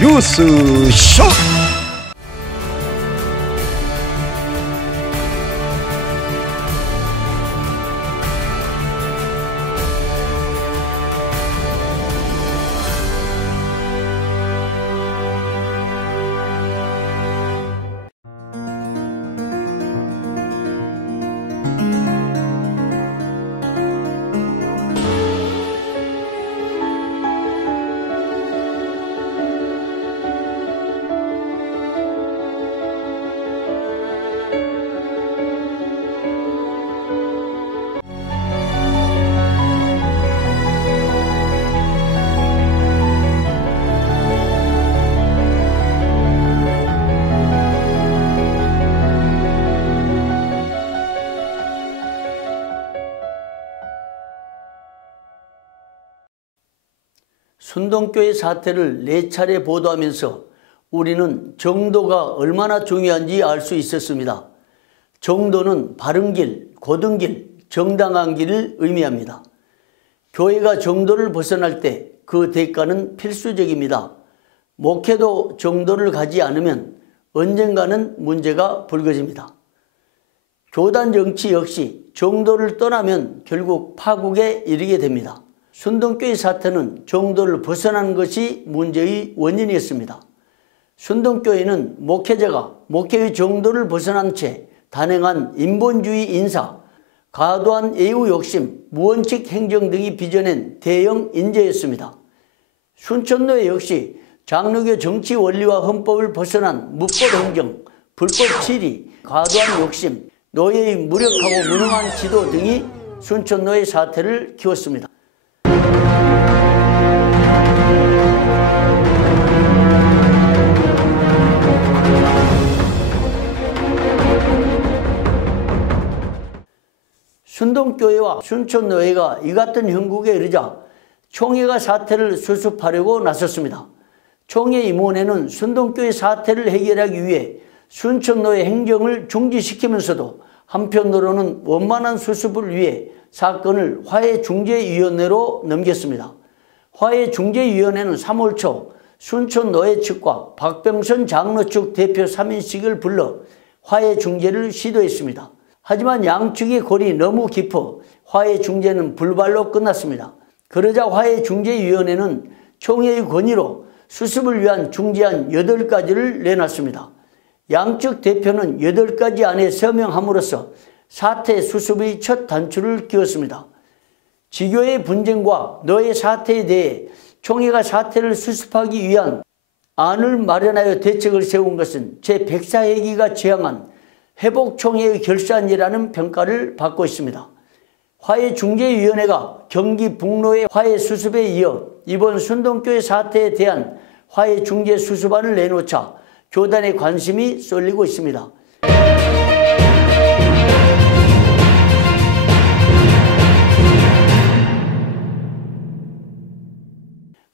뉴스쇼. 순동교회 사태를 4차례 보도하면서 우리는 정도가 얼마나 중요한지 알 수 있었습니다. 정도는 바른 길, 곧은 길, 정당한 길을 의미합니다. 교회가 정도를 벗어날 때 그 대가는 필수적입니다. 목회도 정도를 가지 않으면 언젠가는 문제가 불거집니다. 교단 정치 역시 정도를 떠나면 결국 파국에 이르게 됩니다. 순동교회 사태는 정도를 벗어난 것이 문제의 원인이었습니다. 순동교회는 목회자가 목회의 정도를 벗어난 채 단행한 인본주의 인사, 과도한 애우 욕심, 무원칙 행정 등이 빚어낸 대형 인재였습니다. 순천노회 역시 장로교 정치 원리와 헌법을 벗어난 무법 행정, 불법 치리, 과도한 욕심, 노예의 무력하고 무능한 지도 등이 순천노회 사태를 키웠습니다. 순동교회와 순천노회가 이 같은 형국에 이르자 총회가 사태를 수습하려고 나섰습니다. 총회 임원회는 순동교회 사태를 해결하기 위해 순천노회 행정을 중지시키면서도 한편으로는 원만한 수습을 위해 사건을 화해중재위원회로 넘겼습니다. 화해중재위원회는 3월 초 순천노회 측과 박병선 장로 측 대표 3인씩을 불러 화해중재를 시도했습니다. 하지만 양측의 골이 너무 깊어 화해중재는 불발로 끝났습니다. 그러자 화해중재위원회는 총회의 건의로 수습을 위한 중재안 8가지를 내놨습니다. 양측 대표는 8가지 안에 서명함으로써 사태 수습의 첫 단추를 끼웠습니다. 지교의 분쟁과 노예 사태에 대해 총회가 사태를 수습하기 위한 안을 마련하여 대책을 세운 것은 제104회기가 지향한 회복총회의 결산이라는 평가를 받고 있습니다. 화해중재위원회가 경기 북로의 화해수습에 이어 이번 순동교회 사태에 대한 화해중재 수습안을 내놓자 교단의 관심이 쏠리고 있습니다.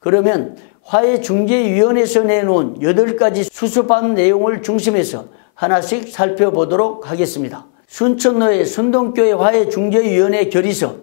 그러면 화해중재위원회에서 내놓은 8가지 수습안 내용을 중심해서 하나씩 살펴보도록 하겠습니다. 순천노회 순동교회 화해중재위원회 결의서,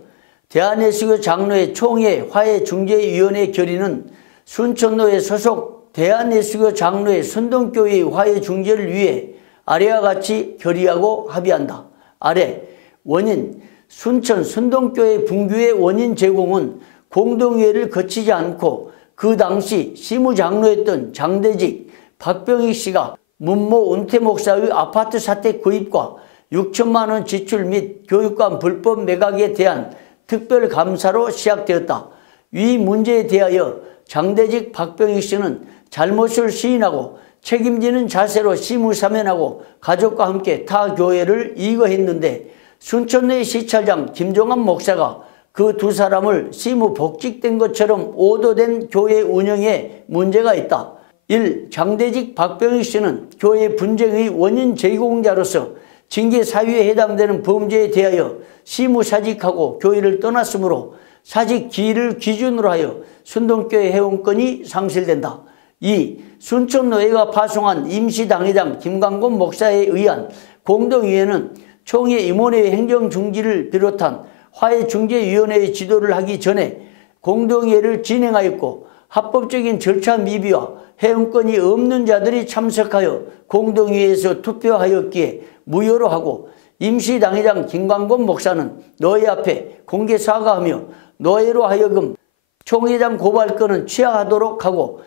대한예수교 장로회 총회 화해중재위원회 결의는 순천노회 소속 대한예수교 장로회 순동교회의 화해중재를 위해 아래와 같이 결의하고 합의한다. 아래 원인, 순천 순동교회 분규의 원인 제공은 공동회의를 거치지 않고 그 당시 시무장로였던 장대직 박병익 씨가 문모 은퇴 목사의 아파트 사택 구입과 6천만 원 지출 및 교육관 불법 매각에 대한 특별감사로 시작되었다. 이 문제에 대하여 장대직 박병익 씨는 잘못을 시인하고 책임지는 자세로 시무사면하고 가족과 함께 타 교회를 이거했는데 순천노회 시찰장 김종환 목사가 그 두 사람을 시무 복직된 것처럼 오도된 교회 운영에 문제가 있다. 1. 장대직 박병익 씨는 교회 분쟁의 원인 제공자로서 징계 사유에 해당되는 범죄에 대하여 시무사직하고 교회를 떠났으므로 사직 기일을 기준으로 하여 순동교회 회원권이 상실된다. 2. 순천노회가 파송한 임시당회장 김광곤 목사에 의한 공동위원회는 총회 임원회의 행정중지를 비롯한 화해중재위원회의 지도를 하기 전에 공동회의를 진행하였고 합법적인 절차 미비와 회원권이 없는 자들이 참석하여 공동회의에서 투표하였기에 무효로 하고, 임시당회장 김광곤 목사는 노회 앞에 공개 사과하며 노회로 하여금 총회장 고발권은 취하하도록 하고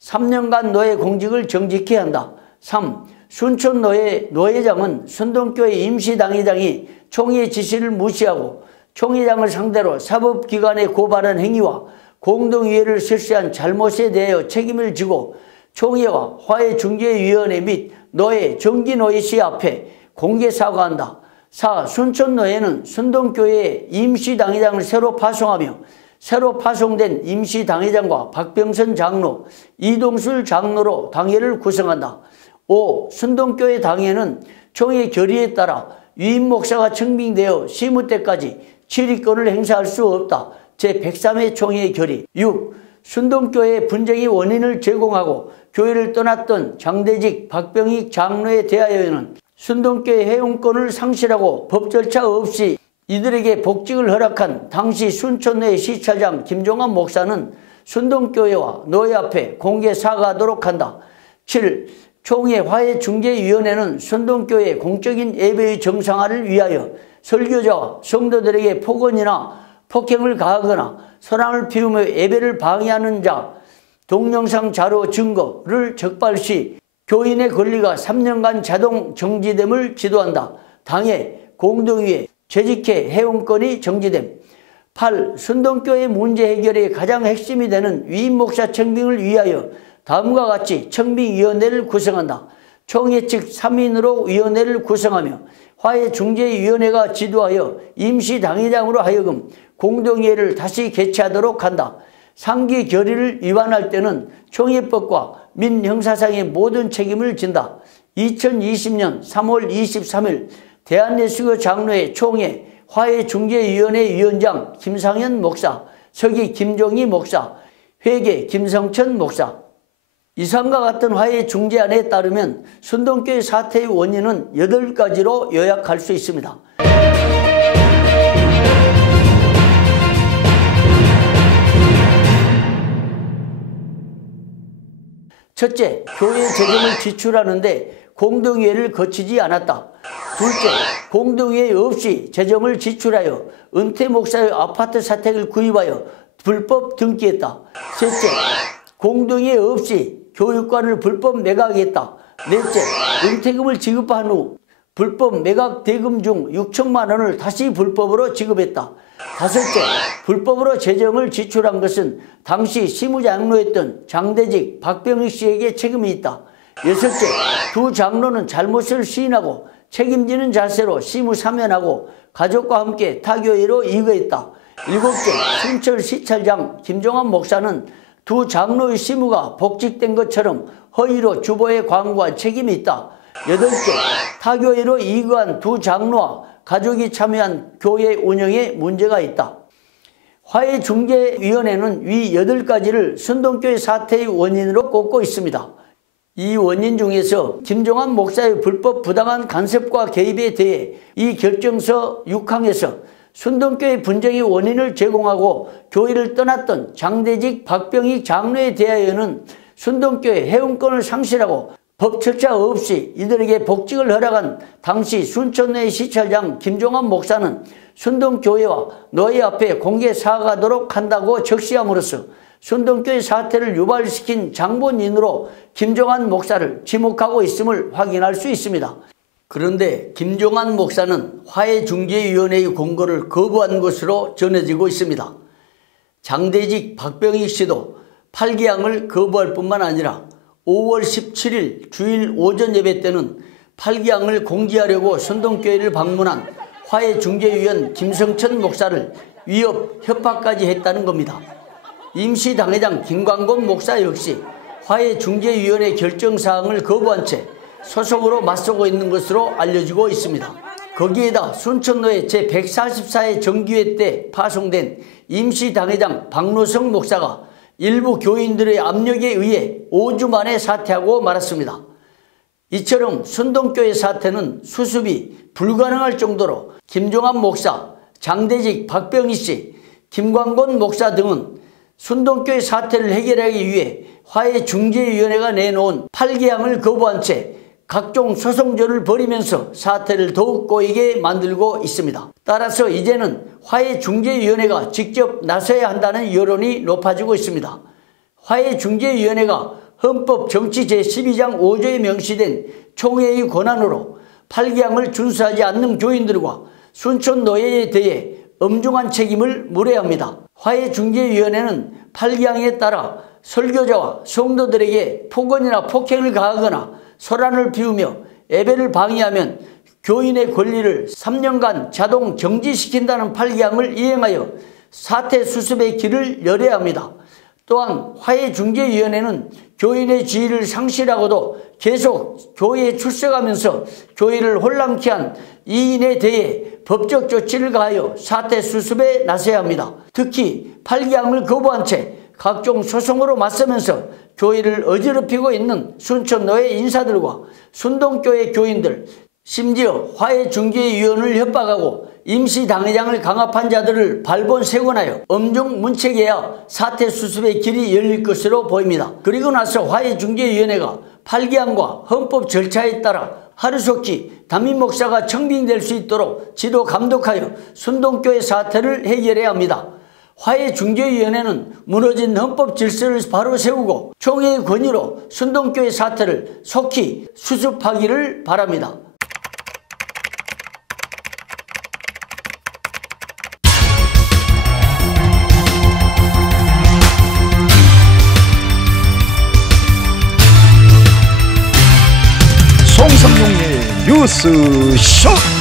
3년간 노회 공직을 정직해야 한다. 3. 순천노회 노회장은 순동교회 임시당회장이 총회 지시를 무시하고 총회장을 상대로 사법기관에 고발한 행위와 공동회의를 실시한 잘못에 대하여 책임을 지고 총회와 화해중재위원회 및 노회 정기노회시 앞에 공개 사과한다. 4. 순천노회는 순동교회의 임시당회장을 새로 파송하며 새로 파송된 임시당회장과 박병선 장로, 이동술 장로로 당회를 구성한다. 5. 순동교회 당회는 총회 결의에 따라 위임 목사가 청빙되어 시무 때까지 질의권을 행사할 수 없다. 제103회 총회 결의. 6. 순동교회 분쟁의 원인을 제공하고 교회를 떠났던 장대직 박병익 장로에 대하여는 순동교회 회원권을 상실하고 법 절차 없이 이들에게 복직을 허락한 당시 순천노회 시찰장 김종환 목사는 순동교회와 노회 앞에 공개 사과하도록 한다. 7. 총회 화해중재위원회는 순동교회 공적인 예배의 정상화를 위하여 설교자와 성도들에게 폭언이나 폭행을 가하거나 소란을 피우며 예배를 방해하는 자, 동영상 자료 증거를 적발시 교인의 권리가 3년간 자동 정지됨을 지도한다. 당회, 공동회의, 재직회 회원권이 정지됨. 8. 순동교회 문제 해결의 가장 핵심이 되는 위임 목사 청빙을 위하여 다음과 같이 청빙위원회를 구성한다. 총회 측 3인으로 위원회를 구성하며 화해중재위원회가 지도하여 임시당회장으로 하여금 공동회의를 다시 개최하도록 한다. 상기 결의를 위반할 때는 총회법과 민형사상의 모든 책임을 진다. 2020년 3월 23일 대한예수교 장로회 총회 화해중재위원회 위원장 김상현 목사, 서기 김종희 목사, 회계 김성천 목사. 이상과 같은 화해중재안에 따르면 순동교회 사태의 원인은 8가지로 요약할 수 있습니다. 첫째, 교회 재정을 지출하는데 공동회의를 거치지 않았다. 둘째, 공동회의 없이 재정을 지출하여 은퇴 목사의 아파트 사택을 구입하여 불법 등기했다. 셋째, 공동회의 없이 교육관을 불법 매각했다. 넷째, 은퇴금을 지급한 후 불법 매각 대금 중 6천만 원을 다시 불법으로 지급했다. 다섯째, 불법으로 재정을 지출한 것은 당시 시무장로였던 장대직 박병익 씨에게 책임이 있다. 여섯째, 두 장로는 잘못을 시인하고 책임지는 자세로 시무 사면하고 가족과 함께 타교회로 이거했다. 일곱째, 순천 시찰장 김종환 목사는 두 장로의 시무가 복직된 것처럼 허위로 주보에 광고한 책임이 있다. 여덟째, 타교회로 이거한 두 장로와 가족이 참여한 교회 운영에 문제가 있다. 화해중재위원회는 위 8가지를 순동교회 사태의 원인으로 꼽고 있습니다. 이 원인 중에서 김종환 목사의 불법 부당한 간섭과 개입에 대해 이 결정서 6항에서 순동교회 분쟁의 원인을 제공하고 교회를 떠났던 장대직 박병익 장로에 대하여는 순동교회 회원권을 상실하고 법 절차 없이 이들에게 복직을 허락한 당시 순천노회 시찰장 김종환 목사는 순동교회와 노회 앞에 공개 사과하도록 한다고 적시함으로써 순동교회 사태를 유발시킨 장본인으로 김종환 목사를 지목하고 있음을 확인할 수 있습니다. 그런데 김종환 목사는 화해중재위원회의 공고를 거부한 것으로 전해지고 있습니다. 장대직 박병익 씨도 8기항을 거부할 뿐만 아니라 5월 17일 주일 오전 예배 때는 8기항을 공지하려고 순동교회를 방문한 화해중재위원 김성천 목사를 위협, 협박까지 했다는 겁니다. 임시당회장 김광곤 목사 역시 화해중재위원회 결정사항을 거부한 채 소송으로 맞서고 있는 것으로 알려지고 있습니다. 거기에다 순천노회 제144회 정기회 때 파송된 임시당회장 박노성 목사가 일부 교인들의 압력에 의해 5주 만에 사퇴하고 말았습니다. 이처럼 순동교회 사태는 수습이 불가능할 정도로 김종환 목사, 장대직 박병익 씨, 김광곤 목사 등은 순동교회 사태를 해결하기 위해 화해중재위원회가 내놓은 8개항을 거부한 채 각종 소송전을 벌이면서 사태를 더욱 꼬이게 만들고 있습니다. 따라서 이제는 화해중재위원회가 직접 나서야 한다는 여론이 높아지고 있습니다. 화해중재위원회가 헌법 정치 제12장 5조에 명시된 총회의 권한으로 8개항을 준수하지 않는 교인들과 순천노예에 대해 엄중한 책임을 물어야 합니다. 화해중재위원회는 8개항에 따라 설교자와 성도들에게 폭언이나 폭행을 가하거나 소란을 피우며 예배를 방해하면 교인의 권리를 3년간 자동 정지시킨다는 8개항을 이행하여 사태 수습의 길을 열어야 합니다. 또한 화해중재위원회는 교인의 지위를 상실하고도 계속 교회에 출석하면서 교회를 혼란케 한 이인에 대해 법적 조치를 가하여 사태 수습에 나서야 합니다. 특히 8개항을 거부한 채 각종 소송으로 맞서면서 교회를 어지럽히고 있는 순천노예 인사들과 순동교회 교인들, 심지어 화해중재위원을 협박하고 임시당회장을 강압한 자들을 발본색원하여 엄중 문책해야 사태 수습의 길이 열릴 것으로 보입니다. 그리고 나서 화해중재위원회가 8개항과 헌법 절차에 따라 하루속히 담임 목사가 청빙될 수 있도록 지도 감독하여 순동교회 사태를 해결해야 합니다. 화해중재위원회는 무너진 헌법 질서를 바로 세우고 총회의 권유로 순동교회 사태를 속히 수습하기를 바랍니다. 송성용의 뉴스쇼.